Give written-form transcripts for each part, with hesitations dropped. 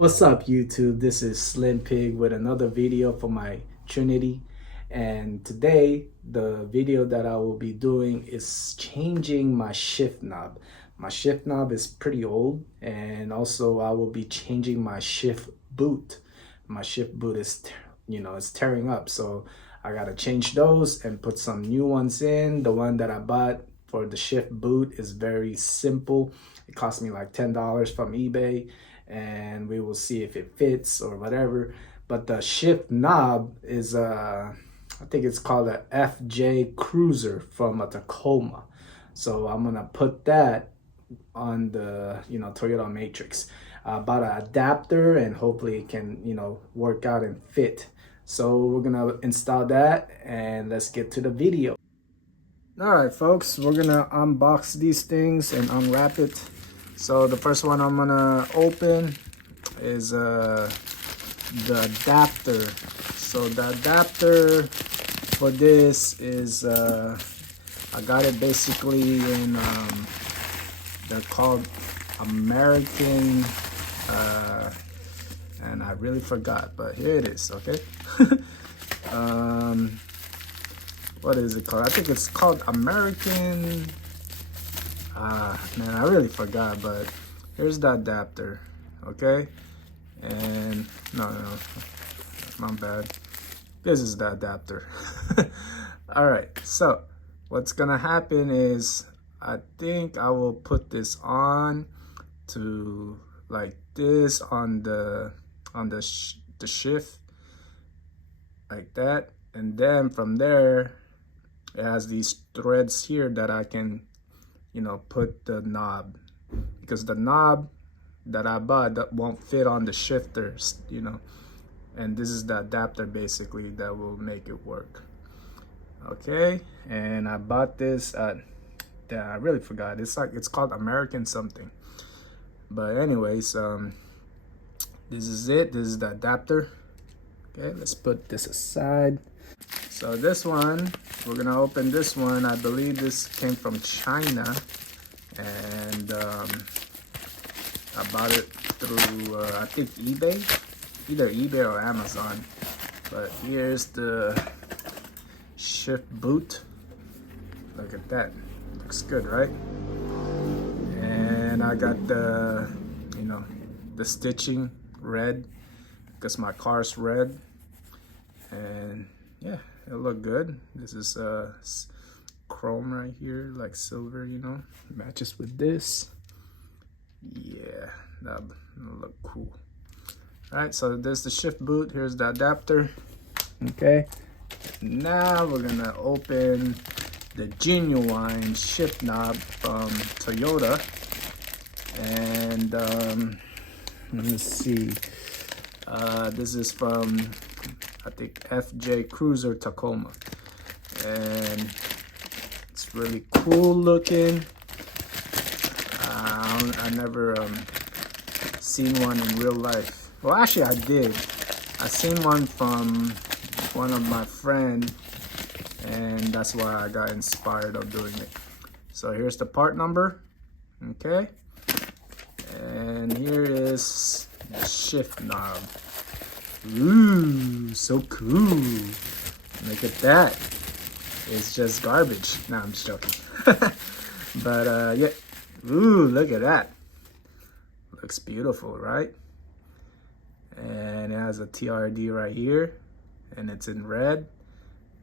What's up, YouTube? This is Slim Pig with another video for my Trinity. And today, the video that I will be doing is changing my shift knob. My shift knob is pretty old, and also I will be changing my shift boot. My shift boot is, it's tearing up. So I gotta change those and put some new ones in. The one that I bought for the shift boot is very simple. It cost me like $10 from eBay, and we will see if it fits or whatever. But the shift knob is I think it's called a FJ Cruiser from a Tacoma. So I'm gonna put that on the Toyota Matrix. Bought an adapter, and hopefully it can work out and fit. So we're gonna install that, and let's get to the video. All right, folks, we're gonna unbox these things and unwrap it. So the first one I'm gonna open is the adapter. So the adapter for this is I got it basically in they're called American and I really forgot, but here it is. Okay. What is it called? I think it's called American. Man, I really forgot, but here's the adapter. Okay. And no, my bad. This is the adapter. All right, so what's gonna happen is I think I will put this on to like this on the shift like that, and then from there it has these threads here that I can put the knob, because the knob that I bought that won't fit on the shifters, and this is the adapter basically that will make it work. Okay, and I bought this at I really forgot, it's called American something, but anyways, this is it. This is the adapter. Okay, let's put this aside. So this one, we're gonna open this one. I believe this came from China, and I bought it through I think eBay, either eBay or Amazon. But here's the shift boot. Look at that, looks good, right? And I got the the stitching red because my car's red, and yeah, it looked good. This is chrome right here, like silver, matches with this. Yeah, that'll look cool. All right, so there's the shift boot. Here's the adapter. Okay, now we're gonna open the genuine shift knob from Toyota, and let me see. This is from, I think, FJ Cruiser Tacoma, and it's really cool looking. I never seen one in real life. Well, actually I did. I seen one from one of my friends, and that's why I got inspired of doing it. So here's the part number. Okay, and here is the shift knob. Ooh, so cool. Look at that. It's just garbage. Nah, I'm just joking. But yeah. Ooh, look at that. Looks beautiful, right? And it has a TRD right here, and it's in red.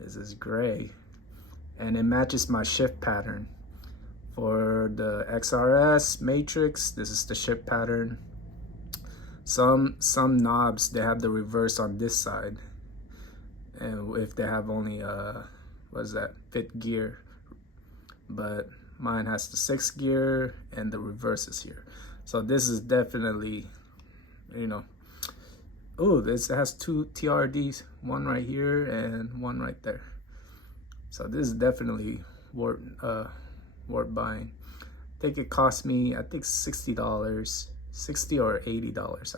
This is gray, and it matches my shift pattern. For the XRS Matrix, this is the shift pattern. Some knobs, they have the reverse on this side, and if they have only what is that, 5th gear, but mine has the 6th gear and the reverse is here. So this is definitely, oh, this has 2 TRDs, one right here and one right there. So this is definitely worth buying. I think it cost me, I think $60 or $80.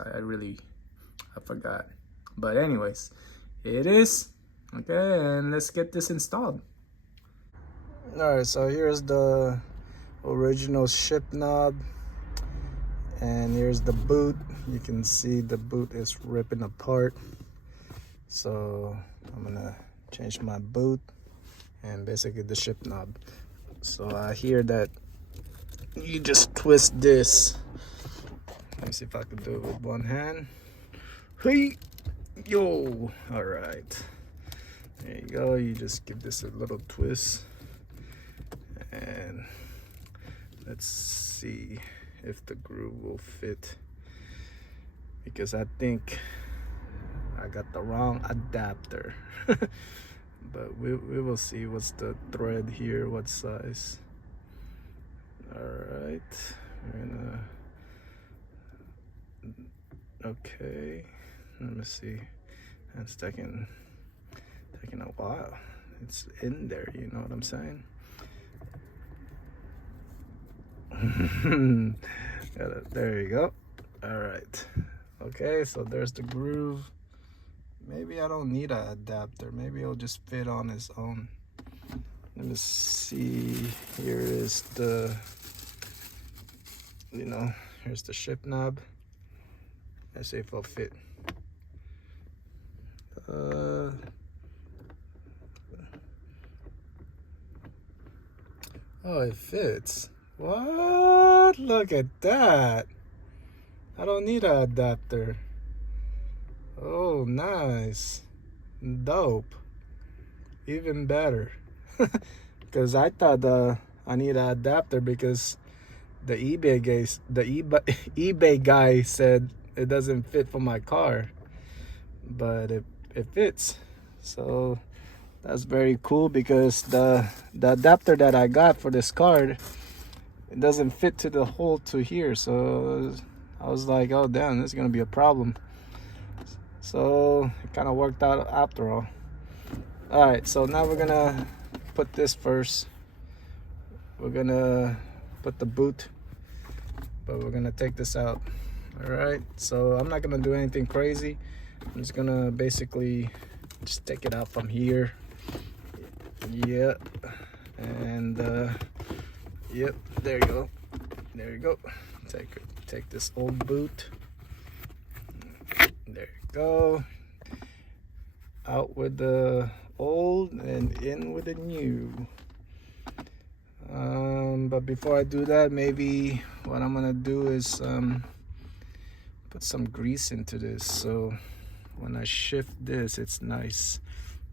I forgot, but anyways, it is okay, and let's get this installed. All right, so here's the original shift knob, And here's the boot. You can see the boot is ripping apart. So I'm gonna change my boot and basically the shift knob. So I hear that you just twist this. Let me see if I can do it with one hand. Hey, yo, all right. There you go. You just give this a little twist, and let's see if the groove will fit, because I think I got the wrong adapter. But we will see. What's the thread here? What size? All right, we're gonna, okay, let me see. It's taking a while. It's in there, you know what I'm saying? There you go. All right. Okay, so there's the groove. Maybe I don't need an adapter. Maybe it'll just fit on its own. Let me see. Here is the, here's the shift knob. Let's see if it'll fit. Oh, it fits. What? Look at that. I don't need an adapter. Oh, nice. Dope. Even better. Because I thought I need an adapter because the eBay guy said it doesn't fit for my car, but it fits. So that's very cool, because the adapter that I got for this card, it doesn't fit to the hole to here. So I was like, oh damn, this is gonna be a problem. So it kind of worked out after all. All right, so now we're gonna put this first. We're gonna put the boot, but we're gonna take this out. All right, so I'm not gonna do anything crazy. I'm just gonna basically just take it out from here. Yep, and yep, there you go. There you go. Take this old boot. There you go. Out with the old and in with the new. But before I do that, maybe what I'm gonna do is put some grease into this, so when I shift this, it's nice.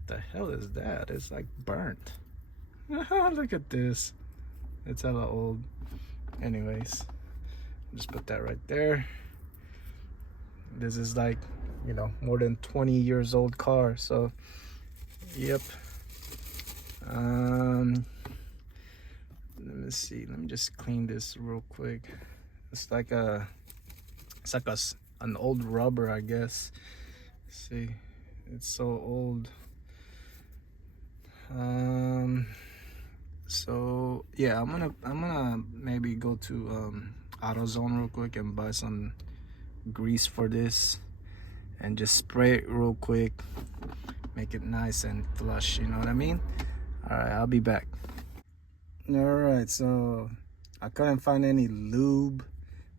The hell is that? It's like burnt. Look at this. It's hella old. Anyways, just put that right there. This is like, more than 20 years old car. So, yep. Let me see. Let me just clean this real quick. It's like an old rubber, I guess. See, it's so old. So yeah, I'm gonna maybe go to AutoZone real quick and buy some grease for this and just spray it real quick, make it nice and flush, you know what I mean? All right, I'll be back. All right, so I couldn't find any lube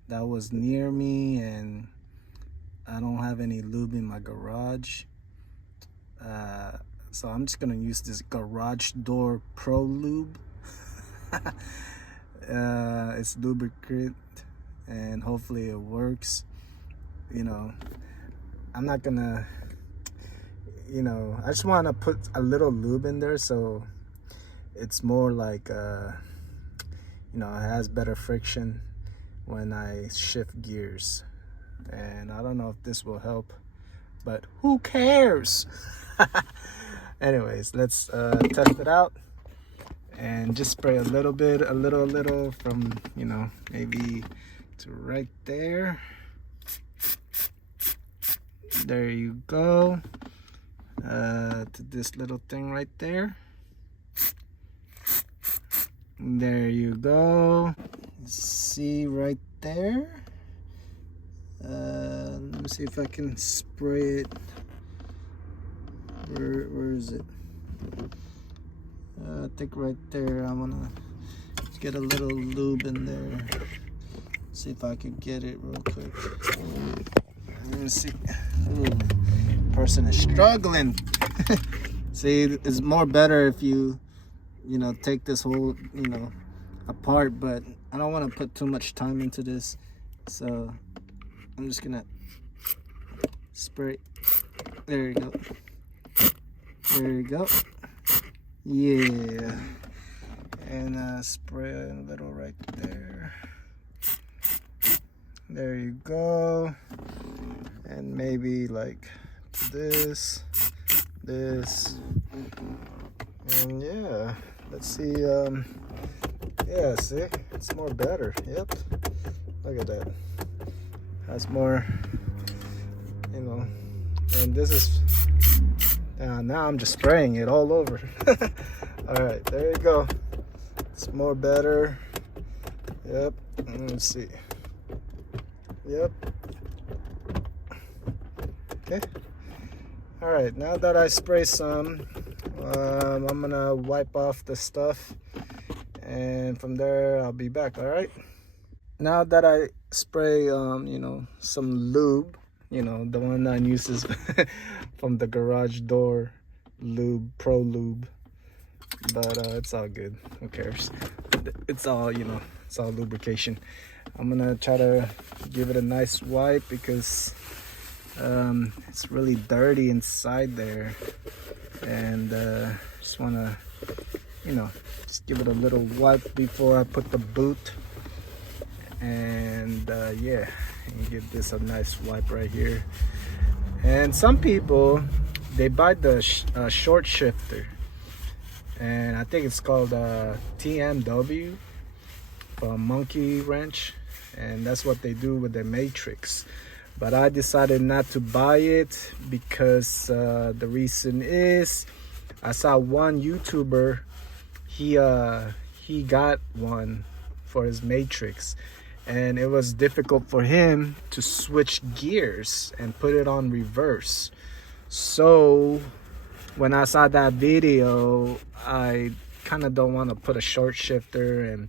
that was near me, and I don't have any lube in my garage. So I'm just gonna use this Garage Door Pro Lube. It's lubricant, and hopefully it works. I'm not gonna, I just want to put a little lube in there, so it's more like, it has better friction when I shift gears. And I don't know if this will help, but who cares? Anyways, let's test it out and just spray a little from, maybe to right there. There you go. To this little thing right there. There you go. See right there. Let me see if I can spray it. Where is it? I think right there. I want to get a little lube in there. See if I could get it real quick. Let me see. Ooh, person is struggling. See, it's more better if you know, take this whole, you know, apart, but I don't want to put too much time into this, so I'm just gonna spray. There you go. There you go. Yeah. And spray a little right there. There you go. And maybe like this. And yeah, let's see. Yeah, see, it's more better. Yep. Look at that. Has more, you know. And this is, now I'm just spraying it all over. All right, there you go. It's more better. Yep. Let's see. Yep. Okay. All right, now that I spray some, I'm gonna wipe off the stuff, and from there I'll be back. All right. Now that I spray, you know, some lube, you know, the one that uses from the garage door lube, pro lube, but it's all good. Who cares? It's all, you know, it's all lubrication. I'm gonna try to give it a nice wipe because it's really dirty inside there, and just want to, you know, just give it a little wipe before I put the boot. And yeah, and give this a nice wipe right here. And some people, they buy the short shifter, and I think it's called TMW, monkey wrench, and that's what they do with the Matrix. But I decided not to buy it because the reason is I saw one YouTuber, he got one for his Matrix, and it was difficult for him to switch gears and put it on reverse. So when I saw that video, I kind of don't want to put a short shifter and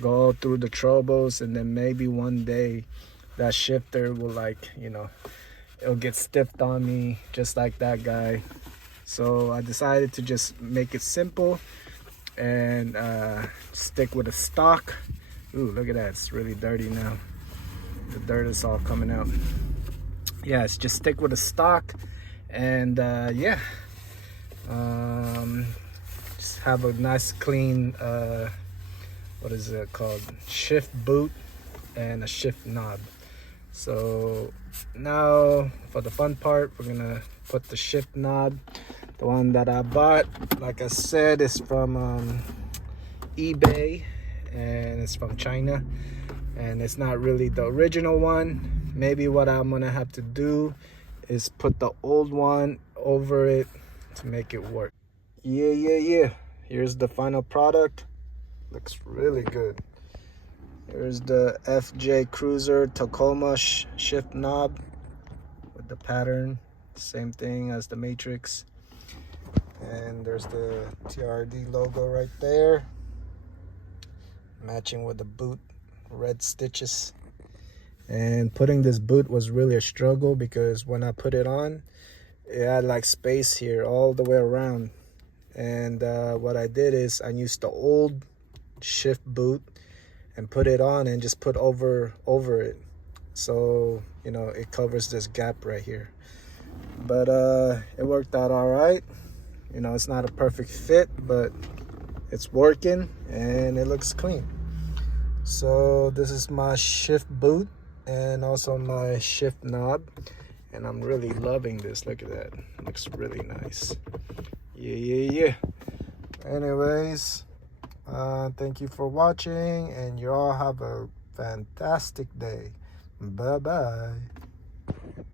go through the troubles, and then maybe one day that shifter will, like, you know, it'll get stiffed on me just like that guy. So I decided to just make it simple and stick with a stock. Ooh, look at that, it's really dirty now. The dirt is all coming out. Yeah, it's just stick with a stock, and yeah, just have a nice clean what is it called, shift boot and a shift knob. So now for the fun part, we're gonna put the shift knob. The one that I bought, like I said, is from eBay, and it's from China, and it's not really the original one. Maybe what I'm gonna have to do is put the old one over it to make it work. Yeah, here's the final product. Looks really good. Here's the FJ Cruiser Tacoma shift knob with the pattern, same thing as the Matrix. And there's the TRD logo right there, matching with the boot, red stitches. And putting this boot was really a struggle because when I put it on, it had like space here all the way around. And what I did is I used the old shift boot and put it on and just put over it, so you know it covers this gap right here. But it worked out all right. You know, it's not a perfect fit, but it's working and it looks clean. So this is my shift boot and also my shift knob, and I'm really loving this. Look at that, it looks really nice. Yeah. Anyways, thank you for watching, and you all have a fantastic day. Bye bye.